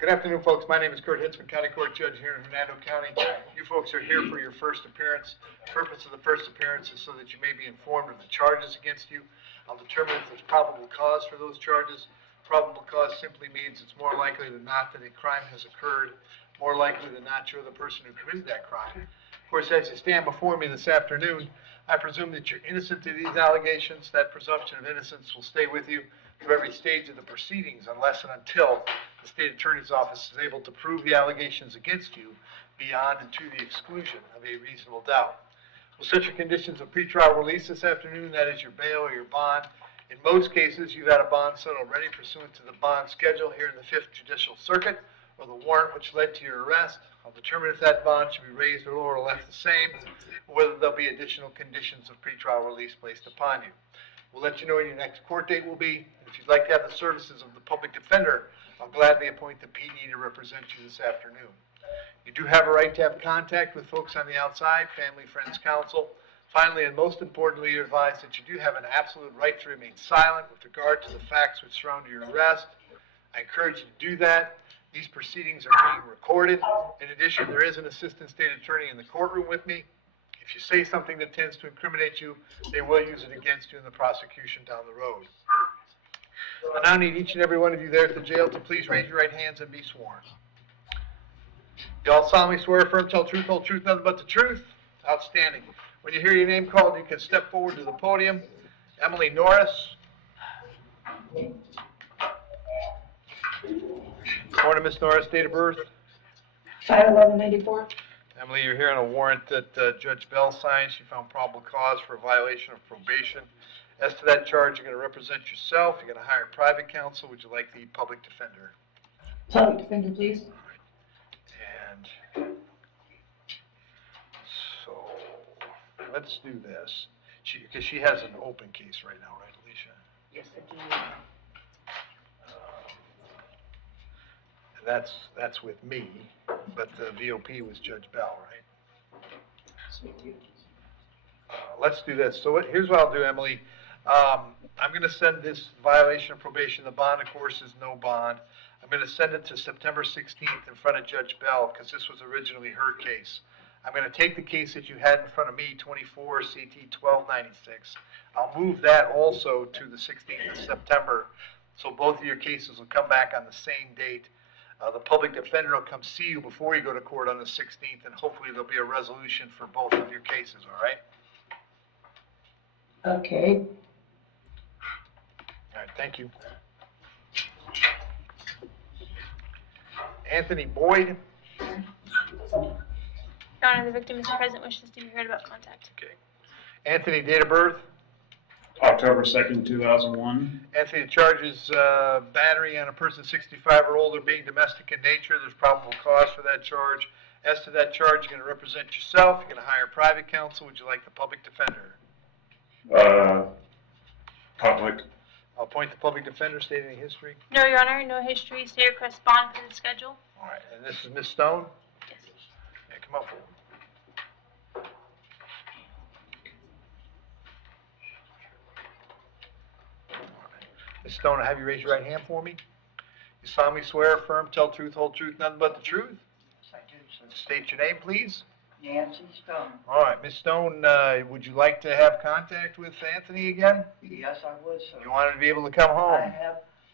Good afternoon, folks. My name is Hitzemann, County Court Judge here in Hernando County. You folks are here for your first appearance. The purpose of the first appearance is so that you may be informed of the charges against you. I'll determine if there's probable cause for those charges. Probable cause simply means it's more likely than not that a crime has occurred, more likely than not you're the person who committed that crime. Of course, as you stand before me this afternoon, I presume that you're innocent of these allegations. That presumption of innocence will stay with you through every stage of the proceedings unless and until the state attorney's office is able to prove the allegations against you beyond and to the exclusion of a reasonable doubt. We'll set your conditions of pretrial release this afternoon. That is your bail or your bond. In most cases, you've had a bond set already pursuant to the bond schedule here in the 5th Judicial Circuit, or the warrant which led to your arrest. I'll determine if that bond should be raised or lowered or left the same, or whether there'll be additional conditions of pretrial release placed upon you. We'll let you know when your next court date will be. If you'd like to have the services of the public defender, I'll gladly appoint the PD to represent you this afternoon. You do have a right to have contact with folks on the outside, family, friends, counsel. Finally, and most importantly, you're advised that you do have an absolute right to remain silent with regard to the facts which surround your arrest. I encourage you to do that. These proceedings are being recorded. In addition, there is an assistant state attorney in the courtroom with me. If you say something that tends to incriminate you, they will use it against you in the prosecution down the road. I now need each and every one of you there at the jail to please raise your right hands and be sworn. You all solemnly swear, affirm, tell truth, whole truth, nothing but the truth? Outstanding. When you hear your name called, you can step forward to the podium. Emily Norris. Morning, Miss Norris. Date of birth? 5/11/94. Emily, you're here on a warrant that Judge Bell signed. She found probable cause for a violation of probation. As to that charge, you're going to represent yourself. You're going to hire private counsel. Would you like the public defender? Public defender, please. And so let's do this. Because she has an open case right now, right, Alicia? Yes, I do. That's with me, but the VOP was Judge Bell, right? Let's do this. So here's what I'll do, Emily. I'm going to send this violation of probation. The bond, of course, is no bond. I'm going to send it to September 16th in front of Judge Bell because this was originally her case. I'm going to take the case that you had in front of me, 24 CT 1296. I'll move that also to the 16th of September, so both of your cases will come back on the same date. The public defender will come see you before you go to court on the 16th, and hopefully there'll be a resolution for both of your cases, all right? Okay. All right, thank you. Anthony Boyd. Your Honor, the victim is present, wishes to be heard about contact. Okay. Anthony, date of birth? October 2nd, 2001. Anthony, the charge is battery on a person 65 or older being domestic in nature. There's probable cause for that charge. As to that charge, you're going to represent yourself. You're going to hire private counsel. Would you like the public defender? Public. I'll appoint the public defender. State any history? No, Your Honor, no history. State request bond for the schedule. All right, and this is Ms. Stone? Yes. Yeah, come up forward. Ms. Stone, I have you raise your right hand for me. You solemnly swear, affirm, tell truth, whole truth, nothing but the truth? Yes, I do, sir. State your name, please. Nancy Stone. All right, Ms. Stone, would you like to have contact with Anthony again? Yes, I would, sir. You wanted to be able to come home?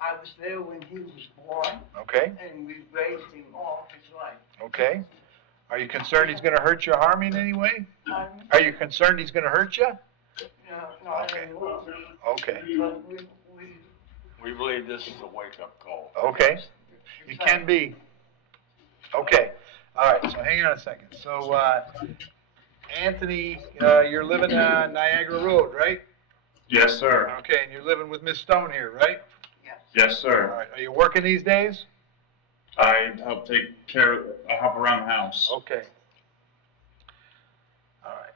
I was there when he was born, Okay, and we raised him all his life. okay. Are you concerned he's going to hurt you or harm you in any way? Pardon? Are you concerned he's going to hurt you? No, not Okay. anymore. Okay, But We believe this is a wake-up call. okay. You can be. Okay, all right, so hang on a second. So, Anthony, you're living on Niagara Road, right? Yes, sir. Okay, and you're living with Miss Stone here, right? Yes. Yes, All sir. right, are you working these days? I help I help around the house. Okay. All right.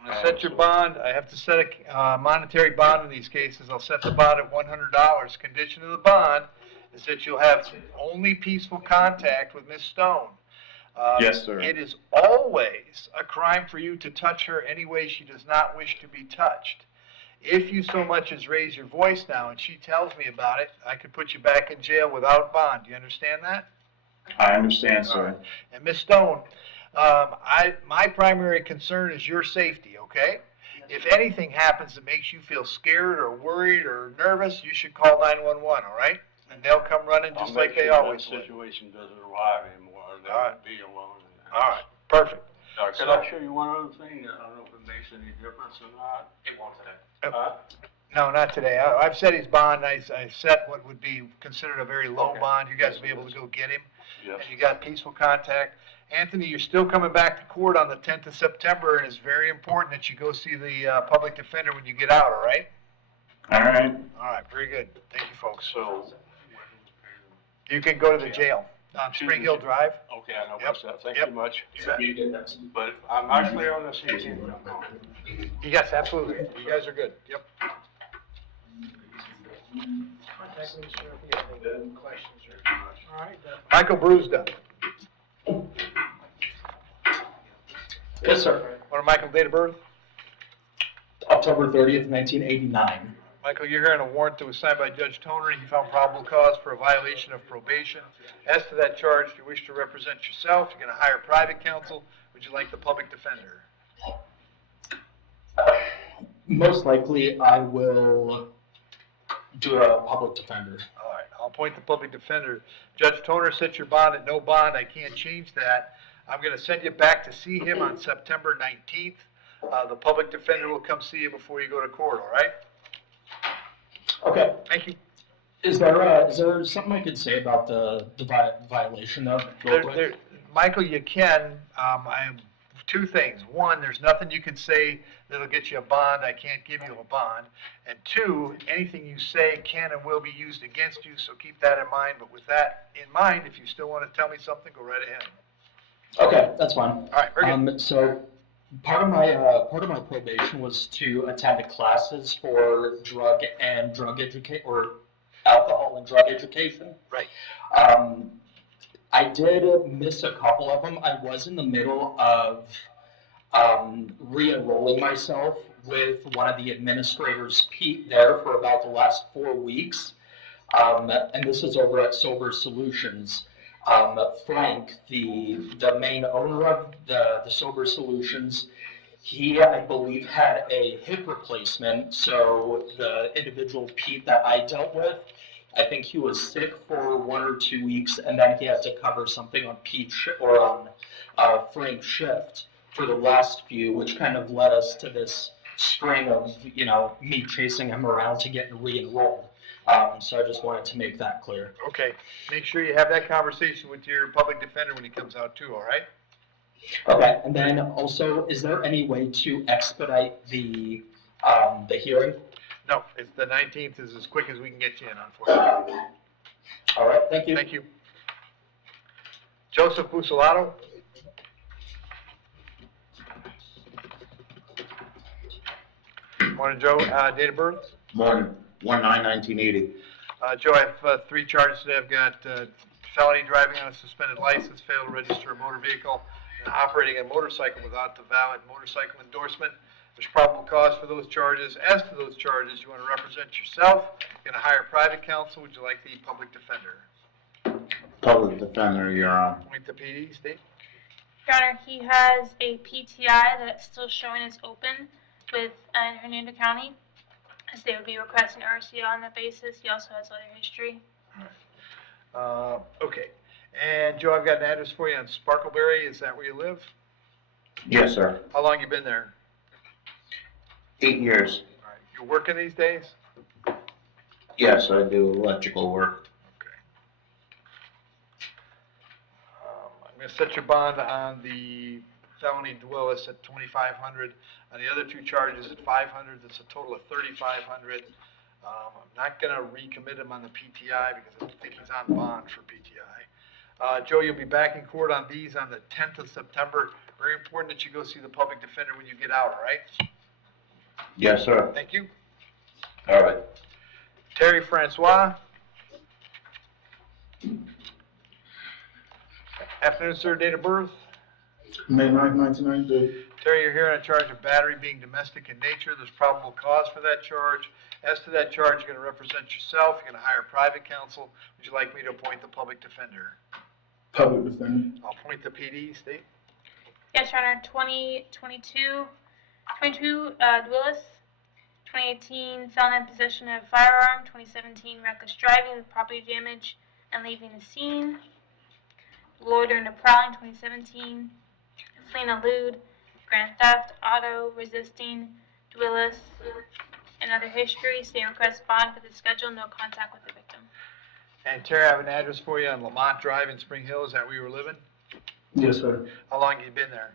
I'm going to set your bond. I have to set a monetary bond in these cases. I'll set the bond at $100. Condition of the bond is that you'll have only peaceful contact with Miss Stone. Yes, sir. It is always a crime for you to touch her any way she does not wish to be touched. If you so much as raise your voice now and she tells me about it, I could put you back in jail without bond. Do you understand that? I understand, All sir. right. And Ms. Stone, my primary concern is your safety, okay? If anything happens that makes you feel scared or worried or nervous, you should call 911, all right? And they'll come running I'll just make like they sure always that would. situation doesn't arrive anymore, they All right. won't be alone. All right, perfect. Can I show you one other thing? I don't know if it makes any difference or not. It won't today. No, not today. I've set his bond. I set what would be considered a very low Okay. bond. You guys will be able to go get him. Yes. And you got peaceful contact. Anthony, you're still coming back to court on the 10th of September, and it's very important that you go see the public defender when you get out, all right? All right. All right, very good. Thank you, folks. So, You can go to the jail on Spring Hill Drive. okay, I know Yep. what's that, thank Yep. you much. You bet. But I'm actually on this 18th. Yes, absolutely. You guys are good. Yep. All right, Michael Brewston. Yes, sir. What are Michael's date of birth? October 30th, 1989. Michael, you're hearing a warrant that was signed by Judge Toner. He found probable cause for a violation of probation. As to that charge, do you wish to represent yourself? You're going to hire private counsel. Would you like the public defender? Most likely, I will do a public defender. All right, I'll appoint the public defender. Judge Toner sets your bond at no bond. I can't change that. I'm going to send you back to see him on September 19th. The public defender will come see you before you go to court, all right? Okay. Thank you. Is there something I could say about the violation of? Real quick? Michael, you can. I have two things. One, there's nothing you can say that'll get you a bond. I can't give you a bond. And two, anything you say can and will be used against you, so keep that in mind. But with that in mind, if you still want to tell me something, go right ahead. Okay, that's fine. All right, very good. So part of my probation was to attend classes for alcohol and drug education. Right. I did miss a couple of them. I was in the middle of re-enrolling myself with one of the administrators, Pete, there for about the last 4 weeks. And this is over at Sober Solutions. Frank, the main owner of the Sober Solutions, he, I believe, had a hip replacement. So the individual Pete that I dealt with, I think he was sick for 1 or 2 weeks, and then he had to cover something on Frank's shift for the last few, which kind of led us to this string of, me chasing him around to get re-enrolled. So I just wanted to make that clear. Okay. Make sure you have that conversation with your public defender when he comes out too, all right? Okay, and then also, is there any way to expedite the hearing? No, it's the 19th is as quick as we can get you in, unfortunately. All right, thank you. Thank you. Joseph Bucelato. Morning, Joe. Date of birth? Morning, 1/9/1980. Joe, I have 3 charges today. I've got felony driving on a suspended license, failed to register a motor vehicle, and operating a motorcycle without the valid motorcycle endorsement. There's probable cause for those charges. As to those charges, you want to represent yourself. You're going to hire private counsel. Would you like the public defender? Public defender, Your Honor. Point the PD, Steve. Your Honor, he has a PTI that's still showing as open with Hernando County, as they would be requesting RCO on that basis. He also has other history. Okay. And Joe, I've got an address for you on Sparkleberry. Is that where you live? Yes, sir. How long you been there? 8 years. All right. You're working these days? Yes, I do electrical work. Okay. I'm going to set your bond on the felony Dwellis at $2,500. On the other 2 charges at $500. That's a total of $3,500. I'm not going to recommit him on the PTI because I don't think he's on bond for PTI. Joe, you'll be back in court on these on the 10th of September. Very important that you go see the public defender when you get out, all right? Yes, sir. Thank you. All right. Terry Francois. Afternoon, sir. Date of birth? May 9th, 1993. Terry, you're here on a charge of battery being domestic in nature. There's probable cause for that charge. As to that charge, you're going to represent yourself. You're going to hire private counsel. Would you like me to appoint the public defender? Public defender. I'll appoint the PD, State. Yes, Your Honor. 22 Willis. 2018 felon in possession of a firearm. 2017 reckless driving with property damage and leaving the scene. Loitering and prowling. 2017 fleeing elude. Grand theft, auto, resisting, Willis, and other history. State requests bond for the schedule, no contact with the victim. And Terry, I have an address for you on Lamont Drive in Spring Hill. Is that where you were living? Yes, sir. How long have you been there?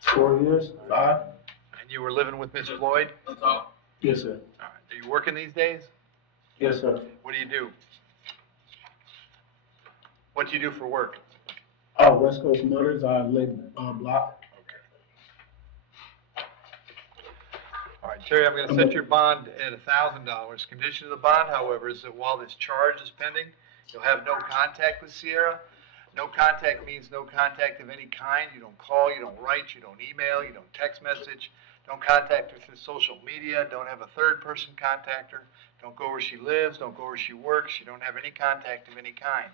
4 years. 5. And you were living with Miss Floyd? Yes, sir. All right. Are you working these days? Yes, sir. What do you do? What do you do for work? Oh, West Coast Motors. I live block. All right, Terry, I'm going to set your bond at $1,000. Condition of the bond, however, is that while this charge is pending, you'll have no contact with Sierra. No contact means no contact of any kind. You don't call, you don't write, you don't email, you don't text message. Don't contact her through social media. Don't have a third person contact her. Don't go where she lives. Don't go where she works. You don't have any contact of any kind.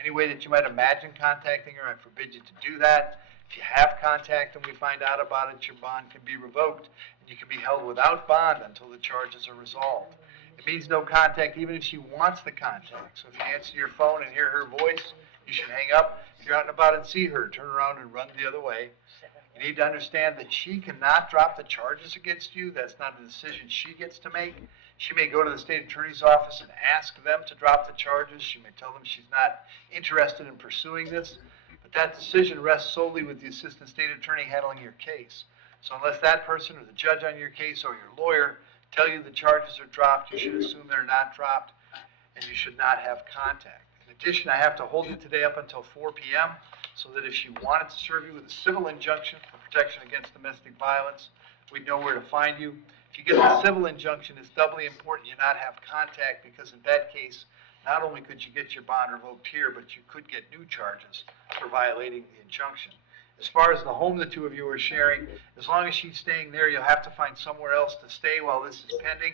Any way that you might imagine contacting her, I forbid you to do that. If you have contact and we find out about it, your bond can be revoked, and you can be held without bond until the charges are resolved. It means no contact even if she wants the contact. So if you answer your phone and hear her voice, you should hang up. If you're out and about and see her, turn around and run the other way. You need to understand that she cannot drop the charges against you. That's not a decision she gets to make. She may go to the state attorney's office and ask them to drop the charges. She may tell them she's not interested in pursuing this. But that decision rests solely with the assistant state attorney handling your case. So unless that person or the judge on your case or your lawyer tell you the charges are dropped, you should assume they're not dropped, and you should not have contact. In addition, I have to hold it today up until 4 p.m. so that if she wanted to serve you with a civil injunction for protection against domestic violence, we'd know where to find you. If you get the civil injunction, it's doubly important you not have contact, because in that case, not only could you get your bond revoked here, but you could get new charges for violating the injunction. As far as the home the two of you are sharing, as long as she's staying there, you'll have to find somewhere else to stay while this is pending.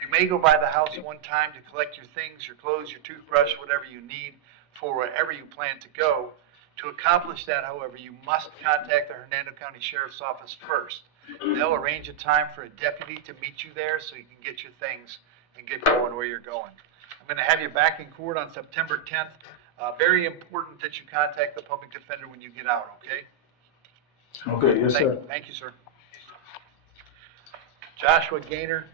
You may go by the house one time to collect your things, your clothes, your toothbrush, whatever you need for wherever you plan to go. To accomplish that, however, you must contact the Hernando County Sheriff's Office first. They'll arrange a time for a deputy to meet you there so you can get your things and get going where you're going. I'm going to have you back in court on September 10th. Very important that you contact the public defender when you get out, okay? Okay, yes, sir. Thank you, sir. Joshua Gaynor.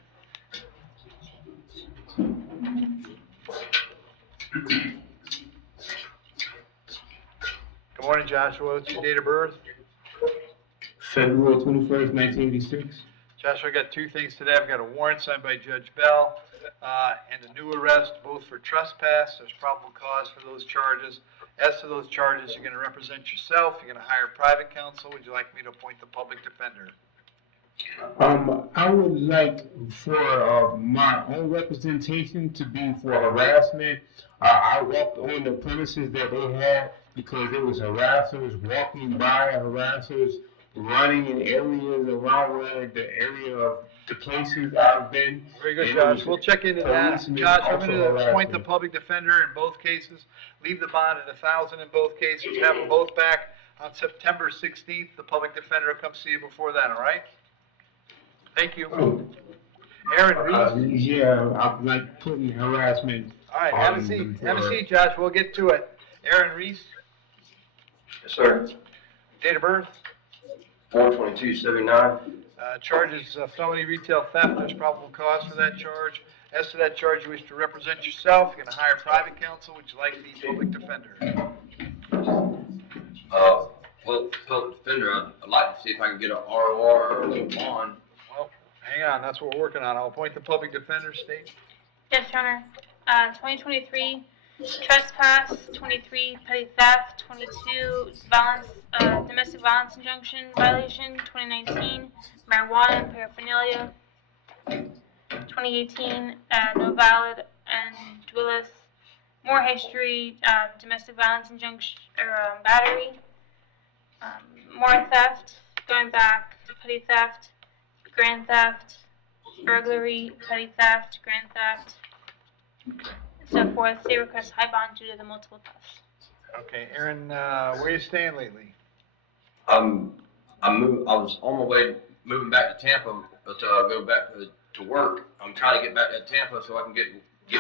Good morning, Joshua. What's your date of birth? February 21st, 1986. Joshua, I got two things today. I've got a warrant signed by Judge Bell and a new arrest, both for trespass. There's probable cause for those charges. As to those charges, you're going to represent yourself. You're going to hire private counsel. Would you like me to appoint the public defender? I would like for my own representation to be for harassment. I walked on the premises that they had because there was harassers walking by, harassers running in areas around where the area of the places I've been. Very good, Josh. We'll check into that. Josh, I'm going to appoint the public defender in both cases. Leave the bond at $1,000 in both cases. Have them both back on September 16th. The public defender will come see you before then, all right? Thank you. Aaron Reese. Yeah, I'd like putting harassment. All right, have a seat. Have a seat, Josh. We'll get to it. Aaron Reese. Yes, sir. Date of birth. 4/22/79. Charges felony retail theft. There's probable cause for that charge. As to that charge, you wish to represent yourself. You're going to hire private counsel. Would you like the public defender? Well, public defender, I'd like to see if I can get an ROR or a little bond. Well, hang on. That's what we're working on. I'll appoint the public defender, State. Yes, Your Honor. 2023 trespass, 23 petty theft, 22 violence, domestic violence injunction violation, 2019 marijuana and paraphernalia, 2018 no valid and duelist, more history, domestic violence injunction or battery, More theft, going back, petty theft, grand theft, burglary, petty theft, grand theft, and so forth. State requests high bond due to the multiple thefts. Okay, Aaron, where you staying lately? I was on my way moving back to Tampa to go back to work. I'm trying to get back to Tampa so I can get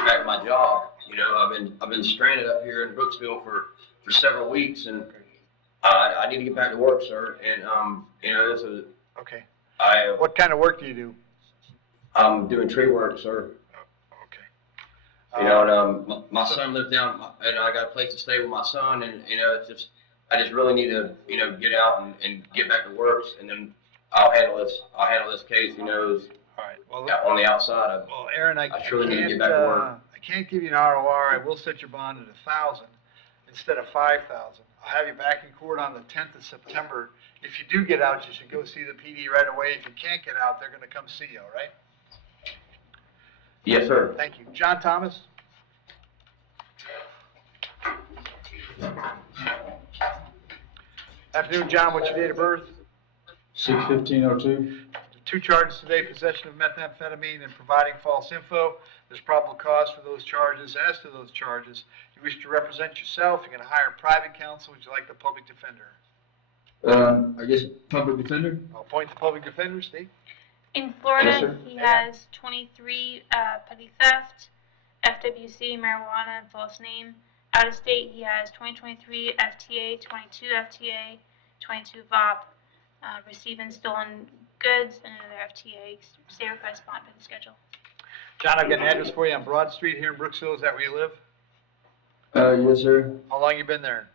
back to my job. You know, I've been stranded up here in Brooksville for several weeks, and I need to get back to work, sir. And you know, this is Okay. I What kind of work do you do? I'm doing tree work, sir. Okay. You know, and my son lives down, and I got a place to stay with my son, and you know, I just really need to, you know, get out and get back to work, and then I'll handle this case, you know, All right. Well, on the outside. well, Aaron, I truly need to can't, get back to work. I can't give you an ROR. I will set your bond at 1,000 instead of 5,000. I'll have you back in court on the 10th of September. If you do get out, you should go see the PD right away. If you can't get out, they're going to come see you. All right? Yes, sir. Thank you, John Thomas. Afternoon, John. What's your date of birth? 6/15/02. 2 charges today: possession of methamphetamine and providing false info. There's probable cause for those charges. As to those charges, you wish to represent yourself. You're going to hire private counsel. Would you like the public defender? I guess public defender. I'll appoint the public defender, Steve. In Florida, Yes, sir. he has 23 petty theft, FWC, marijuana, and false name. Out of state, he has 2023 FTA, 22 FTA, 22 VOP, receiving stolen goods, and another FTA. State request bond for the schedule. John, I've got an address for you on Broad Street here in Brooksville. Is that where you live? Yes, sir. How long you been there?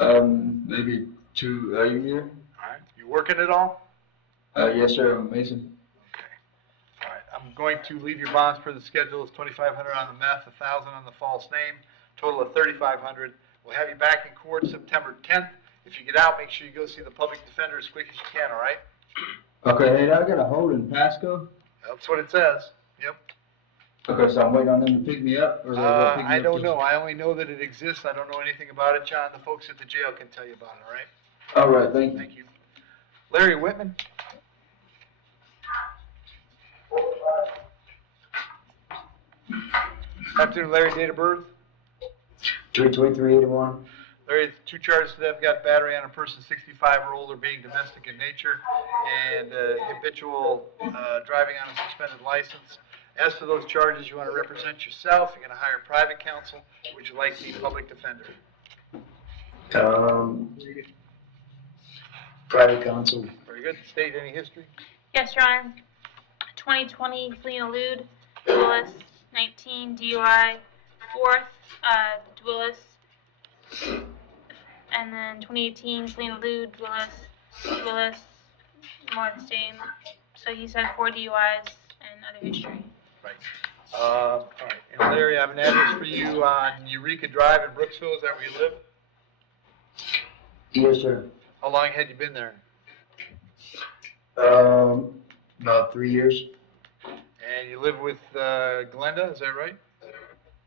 Maybe a year. All right. You working at all? Yes, sir. I'm Mason. All right. I'm going to leave your bonds per the schedule. It's 2,500 on the meth, 1,000 on the false name, total of 3,500. We'll have you back in court September 10th. If you get out, make sure you go see the public defender as quick as you can. All right? Okay, hey, I got a hold in Pasco. That's what it says. Yep. Okay, so I'm waiting on them to pick me up, or they'll pick me I up don't just- know. I only know that it exists. I don't know anything about it, John. The folks at the jail can tell you about it, all right? All right, thank you. Thank you. Larry Whitman? Afternoon, Larry. Date of birth? 3/23/81. Larry, 2 charges today. I've got battery on a person 65 or older being domestic in nature and habitual driving on a suspended license. As to those charges, you want to represent yourself. You're going to hire private counsel. Would you like the public defender? Private counsel. Very good. State any history? Yes, Your Honor. 2020 fleeing elude, Willis, 19 DUI, 4th, Willis, and then 2018 fleeing elude, Willis, more the same. So he's had 4 DUIs and other history. Right. All right. And Larry, I have an address for you on Eureka Drive in Brooksville. Is that where you live? Yes, sir. How long had you been there? About 3 years. And you live with Glenda, is that right?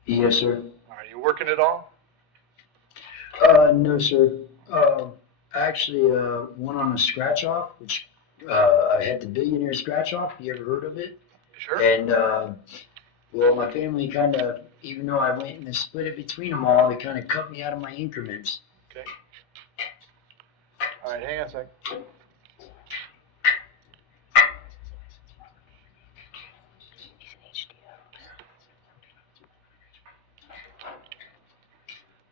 Yes, sir. Are you working at all? No, sir. Actually, went on a scratch off, which I had the billionaire scratch off. You ever heard of it? Sure. And well, my family kind of, even though I went and split it between them all, they kind of cut me out of my increments. Okay. All right, hang on a sec.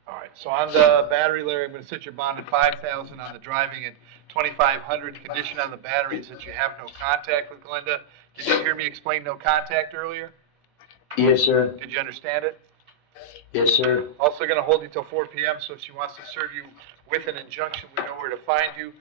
All right, so on the battery, Larry, I'm going to set your bond at 5,000 on the driving and 2,500. Condition on the battery is that you have no contact with Glenda. Did you hear me explain no contact earlier? Yes, sir. Did you understand it? Yes, sir. Also going to hold you till 4 p.m., so if she wants to serve you with an injunction, we know where to find you.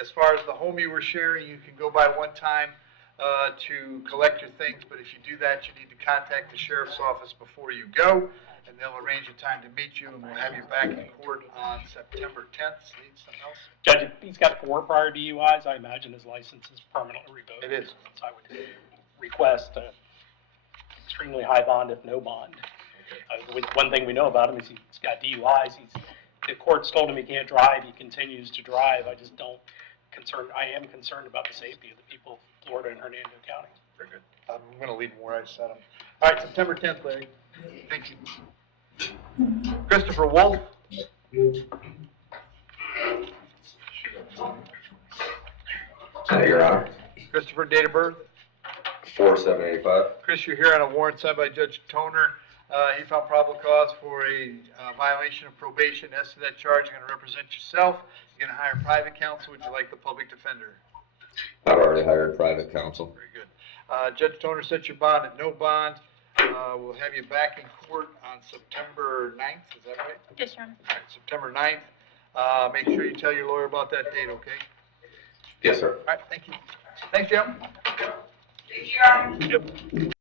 As far as the home you were sharing, you can go by one time to collect your things, but if you do that, you need to contact the sheriff's office before you go, and they'll arrange a time to meet you, and we'll have you back in court on September 10th. Need something else? Judge, he's got 4 prior DUIs. I imagine his license is permanently revoked. It is. So I would request a extremely high bond, if no bond. One thing we know about him is he's got DUIs. He's the court's told him he can't drive, he continues to drive. I am concerned about the safety of the people of Florida and Hernando County. Very good. I'm gonna leave them where I set them. All right, September 10th, Larry. Thank you. Christopher Wolf. Your Honor. Christopher, date of birth. 4/7/85. Chris, you're here on a warrant signed by Judge Toner. He found probable cause for a violation of probation. As to that charge, you're gonna represent yourself. You're gonna hire private counsel. Would you like the public defender? I've already hired private counsel. Very good. Judge Toner set your bond at no bond. We'll have you back in court on September 9th, is that right? Yes, Your Honor. All right, September 9th. Make sure you tell your lawyer about that date, okay? Yes, sir. All right, thank you. Thanks, Jim. Thank you, Your Honor. Yep.